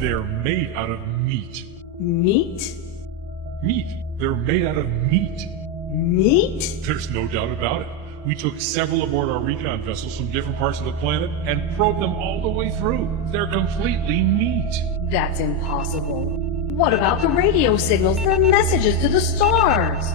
They're made out of meat. Meat? Meat. They're made out of meat. Meat? There's no doubt about it. We took several aboard our recon vessels from different parts of the planet and probed them all the way through. They're completely meat. That's impossible. What about the radio signals, the messages to the stars?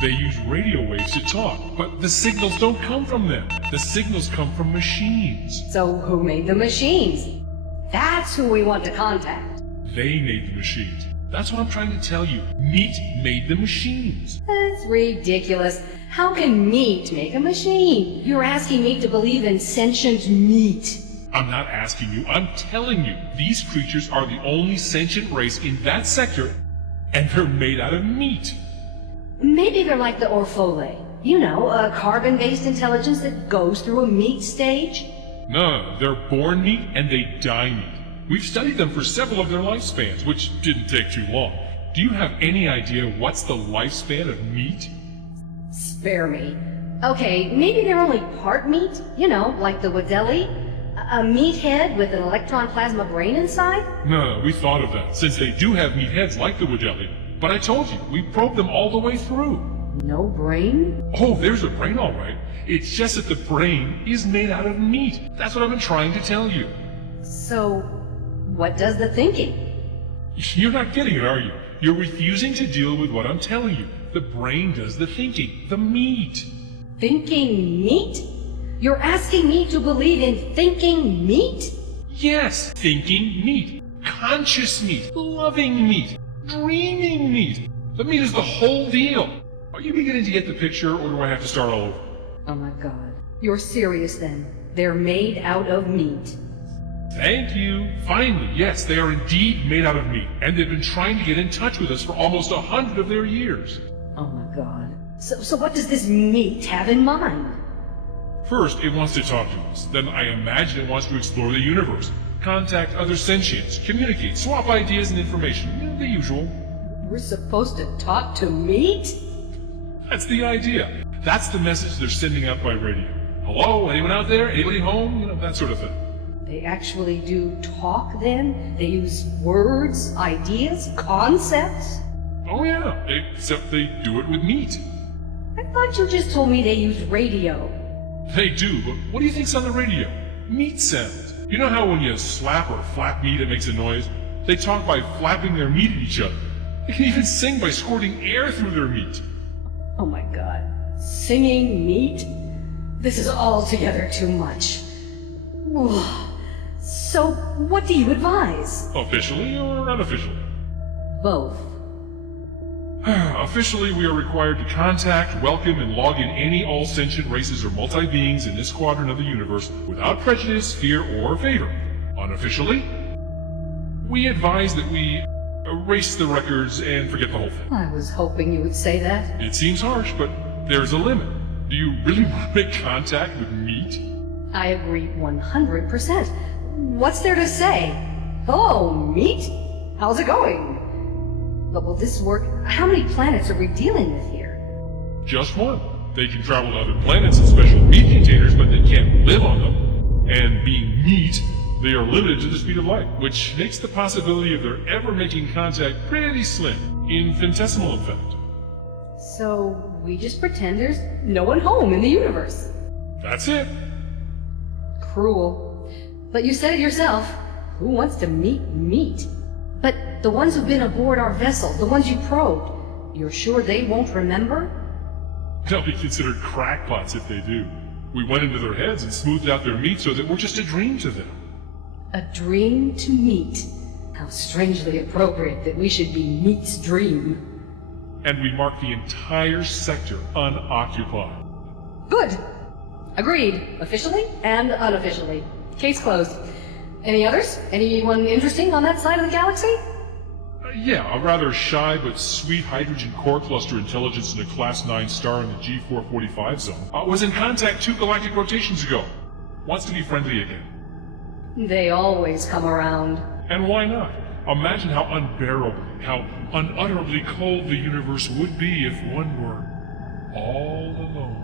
They use radio waves to talk, but the signals don't come from them. The signals come from machines. So who made the machines? That's who we want to contact. They made the machines. That's what I'm trying to tell you. Meat made the machines. That's ridiculous. How can meat make a machine? You're asking me to believe in sentient meat. I'm not asking you, I'm telling you. These creatures are the only sentient race in that sector, and they're made out of meat. Maybe they're like the Orphole. You know, a carbon-based intelligence that goes through a meat stage? No, they're born meat and they die meat. We've studied them for several of their lifespans, which didn't take too long. Do you have any idea what's the lifespan of meat? Spare me. Okay, maybe they're only part meat? You know, like the Waddeli? A meat head with an electron plasma brain inside? No, we thought of that, since they do have meat heads like the Waddeli. But I told you, we probed them all the way through. No brain? Oh, there's a brain all right. It's just that the brain is made out of meat. That's what I've been trying to tell you. So, what does the thinking? You're not getting it, are you? You're refusing to deal with what I'm telling you. The brain does the thinking, the meat. Thinking meat? You're asking me to believe in thinking meat? Yes, thinking meat. Conscious meat. Loving meat. Dreaming meat. The meat is the whole deal. Are you beginning to get the picture, or do I have to start all over? Oh my god. You're serious then. They're made out of meat. Thank you. Finally, yes, they are indeed made out of meat, and they've been trying to get in touch with us for almost 100 of their years. Oh my god. So what does this meat have in mind? First, it wants to talk to us. Then I imagine it wants to explore the universe, contact other sentients, communicate, swap ideas and information. You know, the usual. We're supposed to talk to meat? That's the idea. That's the message they're sending out by radio. Hello, anyone out there? Anybody home? You know, that sort of thing. They actually do talk then? They use words, ideas, concepts? Oh yeah, except they do it with meat. I thought you just told me they use radio. They do, but what do you think's on the radio? Meat sounds. You know how when you slap or flap meat it makes a noise? They talk by flapping their meat at each other. They can even sing by squirting air through their meat. Oh my god. Singing meat? This is altogether too much. So, what do you advise? Officially or unofficially? Both. Officially, we are required to contact, welcome, and log in any all sentient races or multi-beings in this quadrant of the universe without prejudice, fear, or favor. Unofficially, we advise that we erase the records and forget the whole thing. I was hoping you would say that. It seems harsh, but there's a limit. Do you really want to make contact with meat? I agree 100%. What's there to say? Hello, meat? How's it going? But will this work? How many planets are we dealing with here? Just one. They can travel to other planets in special meat containers, but they can't live on them. And being meat, they are limited to the speed of light, which makes the possibility of their ever making contact pretty slim. Infinitesimal, in fact. So, we just pretend there's no one home in the universe. That's it. Cruel. But you said it yourself. Who wants to meet meat? But the ones who've been aboard our vessel, the ones you probed, you're sure they won't remember? They'll be considered crackpots if they do. We went into their heads and smoothed out their meat so that we're just a dream to them. A dream to meat. How strangely appropriate that we should be meat's dream. And we mark the entire sector unoccupied. Good. Agreed. Officially and unofficially. Case closed. Any others? Anyone interesting on that side of the galaxy? Yeah, a rather shy but sweet hydrogen core cluster intelligence in a Class 9 star in the G445 zone. Was in contact 2 galactic rotations ago. Wants to be friendly again. They always come around. And why not? Imagine how unbearable, how unutterably cold the universe would be if one were all alone.